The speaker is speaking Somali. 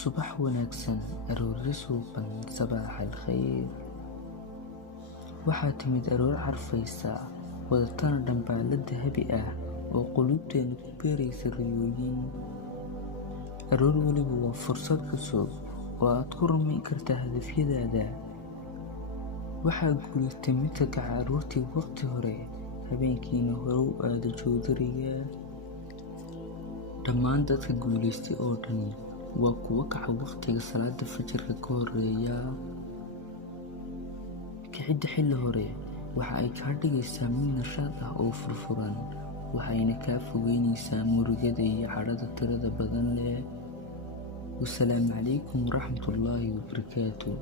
subax wanaagsan, arooryo suuban, sabaax alkhayr. Waxaa timid aroor carfaysa, wadatana dhambaalo dahabi ah oo qulubteena ku beeraysa riyooyin. Aroor waliba waa fursad cusub oo aad ku rumayn kartaa hadafyadaada. Waxaa guulaystay mid ka kaca aroortii waqti hore, habeenkiina hore u aada joodariga. Dhammaan dadka guulaystay oo dhan waa kuwa kaca waqtiga salaada fajirka ka horeeya. Kicidda xilli hore waxa ay kaa dhigaysaa mid nashaad ah oo furfuran, waxayna kaa fogeynaysaa murugada iyo cadhada tirada badan leh. Wasalaamu calaykum waraxmatullaahi wabarakaatuh.